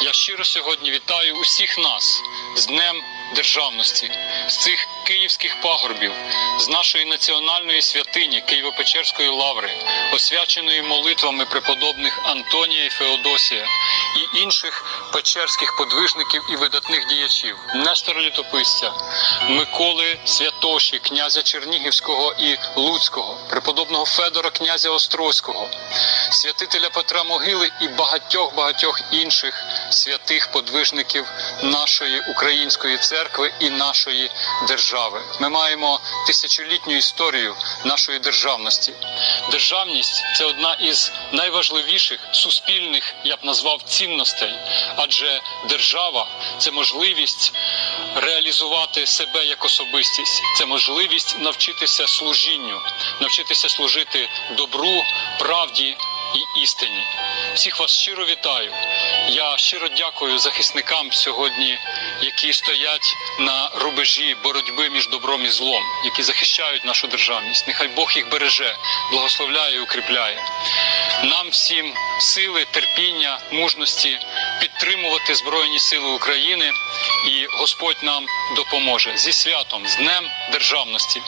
Я щиро сьогодні вітаю усіх нас з Днем Державності, з цих київських пагорбів, з нашої національної святині Києво-Печерської лаври, освяченої молитвами преподобних Антонія і Феодосія і інших печерських подвижників і видатних діячів Нестора Літописця, Миколи Святоші, князя Чернігівського і Луцького, преподобного Федора князя Острозького, святителя Петра Могили і багатьох багатьох інших святих подвижників нашої української церкви і нашої держави. Ми маємо тисячолітню історію нашої державності. Державність це одна із найважливіших суспільних, я б назвав, цінностей, адже держава це можливість реалізувати себе як особистість, це можливість навчитися служінню, навчитися служити добру, правді і істині. Всіх вас щиро вітаю. Я щиро дякую захисникам сьогодні, які стоять на рубежі боротьби між добром і злом, які захищають нашу державність. Нехай Бог їх береже, благословляє і укріпляє. Нам всім сили, терпіння, мужності підтримувати Збройні Сили України, і Господь нам допоможе зі святом, з Днем Державності.